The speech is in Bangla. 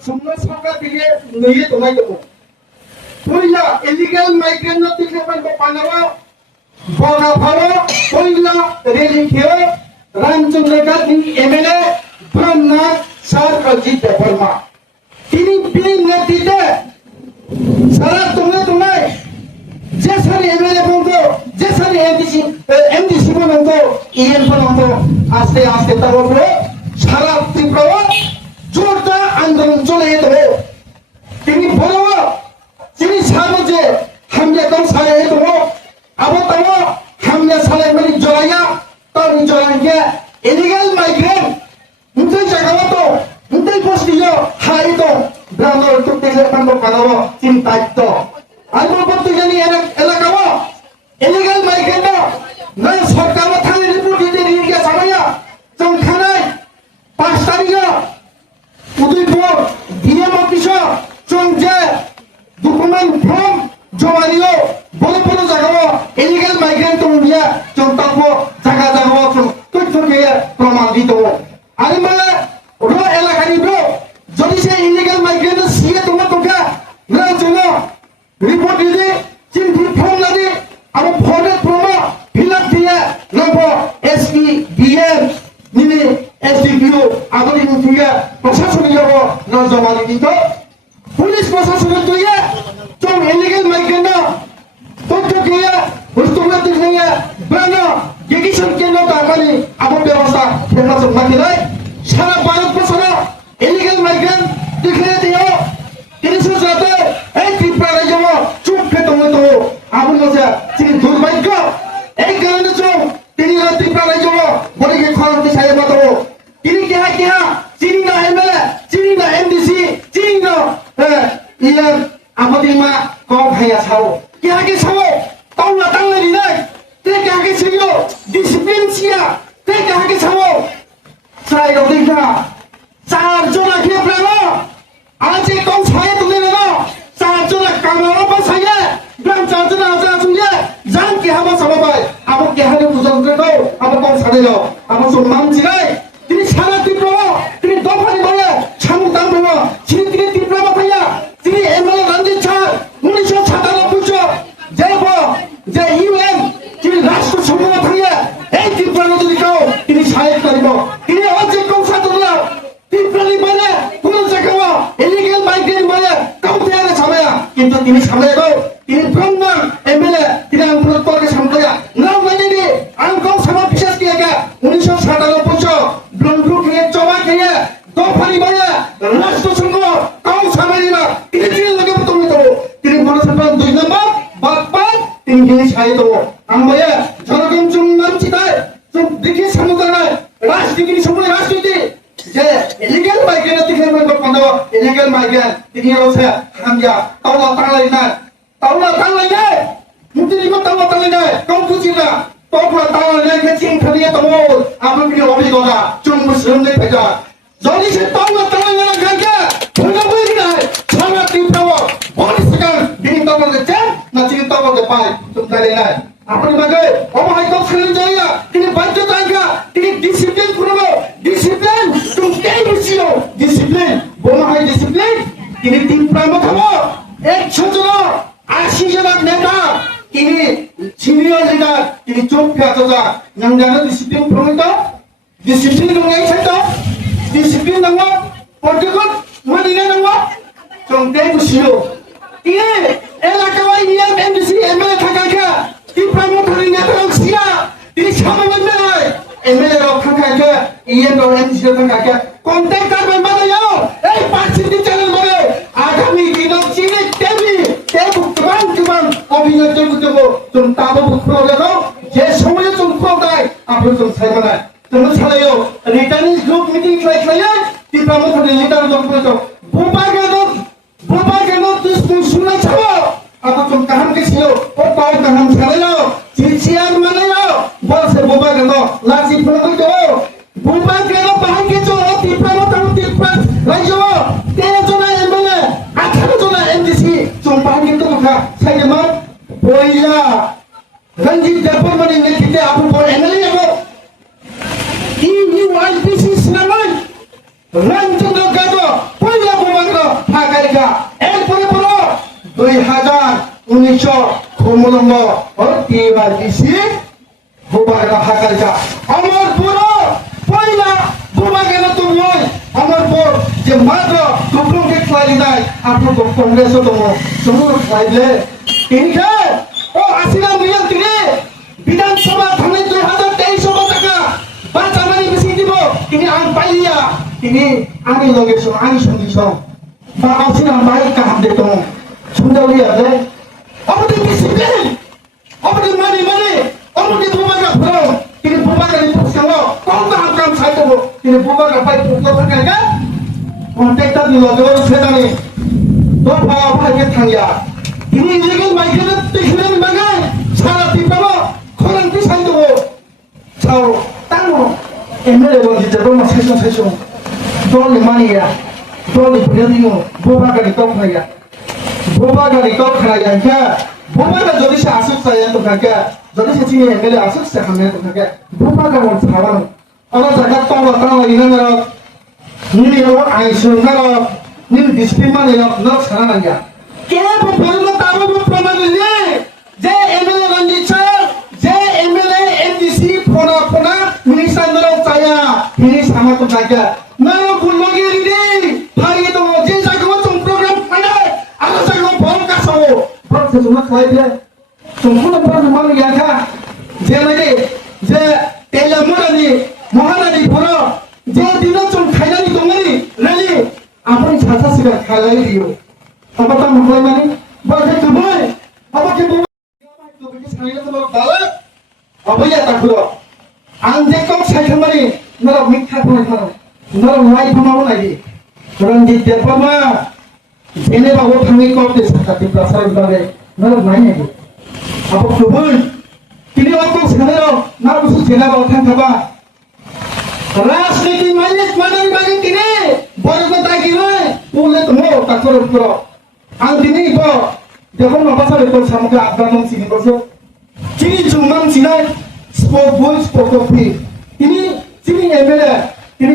Semua sangka dia ni tu mai tu. Punya illegal migrant nanti kepan berpanawa, bawa bawa, punya railing kio, rancung lekat ni MLA, Brahma Sar Ajit Verma. Ini bin nanti tu, salah tunai. जैसा एमएलए बंदो जैसा एमडीसी बंदो ईएन बंदो आस्ते आस्ते तब वो सारा त्रिपुरा जोरदार आंदोलन चले तो তিনি বলো তিনি সামনে যে হামলে কম সারে তো अब तब हमने साले में जलाया तब जलाएंगे इलीगल माइग्रेंट उनसे जगह तो उनसे पोस्टियो हाई तो ब्रांडर तो तेरे पंडो करो चिंता तो आइए बहुत जानी एलाकावा इलीगल माइग्रेंट ना सरकार थाने रिपोर्ट दे रही है सामया चंखानाय 5 तारीख उदयपुर डीएम ऑफिस चंजे डॉक्यूमेंट फॉर्म जमारियो बोलो जगह इलीगल माइग्रेंट तो दिया चंतापो जगह कुछ के प्रमाण दी तो अरे मैं रो एलाकानी ब्रो যদি সে ইলিগাল মাইগ্রেন্ট সিয়ে তোমার তোকে না চলো রিপোর্ট দিলে চিঠি ফর্ম লাগে আর ফর্মের প্রমাণ ফিলআপ দিয়ে নব এসপি ডিএম নিলে এসডিপিও আদরি মুখিয়া প্রশাসনীয় ন জমা দিত পুলিশ প্রশাসনের তুইয়া চম ইলিগাল মাইগ্রেন্ট তথ্য দিয়ে বস্তুগুলো দেখলে ব্রানো গেগিশন কেন্দ্র তাকালি আবর ব্যবস্থা ফেলা জমা দিলে সারা ভারতবর্ষে ইলিগাল মাইগ্রেন্ট দেখলে দিও তিনশো যাতে এই ত্রিপুরা রাজ্য চুপ খেতে হতো আবুল মজা তিনি দুর্ভাগ্য এই কারণে চোখ তিনি ত্রিপুরা রাজ্য বলিকে খরচ সাহেব মাতো তিনি কেহা চিনি না এমএলএ চিনি না এমডিসি চিনি না ইয়ার আমাদের মা কম ভাইয়া ছাও কেহাকে ছাও তাওলা তাওলা দিলাই তে কেহাকে ছিল ডিসিপ্লিন ছিয়া তে কেহাকে ছাও সাই রদিকা চার জনা কে প্রাণা आज एक कौन छाये तुमने लेना चार्जो ना कामरा पर छाये ग्राम चार्जो ना आजा सुनिए जान के हम सब भाई अब के हने बुझन के दो अब कौन छाने लो अब सो नाम जिराय তিনি সারা ত্রিপুরা তিনি দফানি বলে ছামু দাম বলে তিনি ত্রিপুরা ভাইয়া তিনি এমএলএ রঞ্জিত স্যার 1997 যে ইউএন তিনি রাষ্ট্র সম্মান ভাইয়া এই ত্রিপুরা যদি কাও তিনি সাহেব করিব তিনি আজ কোন সাদুল্লাহ ত্রিপুরা মানে কোন জায়গা ইলিগাল মাইগ্রেন্ট মানে কাউতে আরে সাময়া কিন্তু তিনি সামনে গো তিনি ব্রহ্মা এমএলএ তিনি আমপুর তরকে সাময়া না মানে নি আমকম সভা বিশেষ কিয়া 1997 ব্রহ্মপুর কে জমা কিয়া দফানি মানে রাষ্ট্র সংঘ কাউ সাময়া তিনি লগে তুমি তো তিনি মনসভা 2 নম্বর বাপ্পা তিনি কে ছাই তো আময়া জনগণ চুম্মান চিতায় চুপ দেখি সমুদ্র নাই রাজনীতি সম্পূর্ণ রাজনীতি যে ইলিগাল মাইগ্রেন্ট দিকে আমরা কোন ইলিগাল মাইগ্রেন্ট দিকে আছে হামজা তাওলা তাওলাই না মুতিনি মত তাওলাই না কোন বুঝিনা তোমরা তাওলাই না কে চিন খালিয়ে তোমো আমরা কি অভিজ্ঞতা চুম মুসলিম নে ভেজা যদি সে তাওলাই না গাঙ্গা ভুলে বুঝি না সারা ত্রিপুরা বড় সেকার দিন তাওলাই চে না চিন তাওলাই পাই তুমি জানি না আপনি মাগে অবহাই তো খেলে যাইয়া তিনি বাধ্যতা আঙ্গা তিনি ডিসিপ্লিন করব ডিসিপ্লিন তুমি কেই বুঝিও ডিসিপ্লিন বোমাহাই ডিসিপ্লিন তিনি তিন প্রামত হবো 100 জন 80 জন নেতা তিনি সিনিয়র লিডার তিনি চোখে আতজা নাম জানো ডিসিপ্লিন প্রমিত ডিসিপ্লিন তুমি এই ছাইতো ডিসিপ্লিন নাম পর্যকট মানিনা নাম তুমি কেই বুঝিও তিনি এলাকায় ইএম এমডিসি এমএলএ থাকাকে ত্রিপুরা নেতা সিয়া তিনি সামনে নাই এমএলএ রক্ষা থাকে ইএন ও এমসি থাকে কন্টাক্ট করবে মানে যাও এই পার্সিটি চ্যানেল বলে আগামী দিন চিনি টেবি তুমান অভিনয় দেব তুমি তাবো বুঝতে দাও যে সময়ে তুমি দেয় আপনি তুমি ছাইবে না তুমি ছাড়াইও রিটার্নিং গ্রুপ মিটিং খাইলে ত্রিপুরা লিডার দপ্তর বোপা কেন তুই শুনে ছাড়ো আপনি তুমি কাহান কে ছিল ও পাও কাহান ছাড়াইও চিচিয়ার মানে যাও বলছে বোপা কেন লাচি প্রবল তো বোপা কেন পাহাড় কে চো ত্রিপুরা রাজ্য 13 জন এমএলএ 18 জন এমডিসি চম্পা কিন্তু কথা সাইডে মার বইলা রঞ্জিত দেববর্মনের নেতৃত্বে আপনি এমএলএ যাবো ইউআইপিসি সিনেমায় রামচন্দ্র গাজো পয়লা 2019 খমলঙ্গ টিএবার ডিসি বুবাগা হাকারকা আমার পুরো পয়লা বুবাগা তো নয় আমার পর যে মাত্র দুপুরকে খাইলি নাই আপনার কংগ্রেস তো সমুদ্র খাইলে তিনকে ও আসিনা মিলিয়ন তিনি বিধানসভা থানায় 2023 টাকা বাঁচামানি বেশি দিব তিনি আন পাইয়া তিনি আমি লগে আমি সঙ্গী সঙ্গ বা আসিনা বাই কাহাম দেখো সুন্দরী আছে আমাদের ডিসিপ্লিন আমাদের মানে আমাদের বুবাগা ফেরো তিনি বুবাগা নিপুষ্কালো কত হাতকাম সাইতো তিনি বুবাগা পাই পুজো থাকাইগা কন্ট্রাক্টর দিল জোর সেদানি তো ভাগে থাঙ্গিয়া তিনি ইলিগেল মাইগ্রেন্ট দেখলেন মানে সারা টিপাবো খরান্তি সাইতো সাও তানো এমএলএ বলি যেতো মা সেশন দলি মানিয়া দলি ফেরিও বুবাগা নি তখাইয়া বুবাগা নি তখাইয়া কা বুবাগা যদি সে আসুক চাইয়া তো কাকে যদি সে চিনি এমএলএ আসুক সে হামনে তো কাকে বুবাগা মন ছাড়ানো ওরা জায়গা তো তাও ইনারা নিলিও আইসুনারা নিল ডিসপ্লিন মানে না ছাড়া না গিয়া কে বললো তারও প্রমাণ নিলে যে এমএলএ রঞ্জিত যে এমএলএ এমডিসি ফোনা মিনিস্টার চাইয়া তিনি সামা তো জায়গা না বুলগি রিদি ভাই তো যে জায়গা তো প্রোগ্রাম ফাইনা আর জায়গা ফোন কাছাও প্রসেস না খাইলে সম্পূর্ণ প্রমাণ মানে গিয়া যে লাগে যে তেলামুরানি মহারানী ফোরা যে দিনা চল খাইলানি দঙ্গনি রেলি আপনি ছাতা সিগা খাইলাই দিও আবার মুখলাই মানে বলতে তুমি আবার কি তুমি কি সাইলে তো দালা আবইয়া তাকুরো আং যে কম সাইতে মানে নর মিঠা কোন খানো নর লাই ফমাও নাই রঞ্জিত দেবমা জেনে বাবু থামি করতে সাকাতি প্রসার করে নর নাই নাই আবার তুমি তিনি অঙ্ক সানেরো না বুঝু জেনা বাবু থাকা রাজনীতি মাইলেজ মানেন বাকি তিনি বড় দাগি হয় পুলে তো তাকর উপর আং তিনি তো যখন নবাসারে তো সামগ্রী আগ্রামন চিনি বসে চিনি জুমান চিনাই স্পোক বই স্পোক অফ তিনি এমএলএ তিনি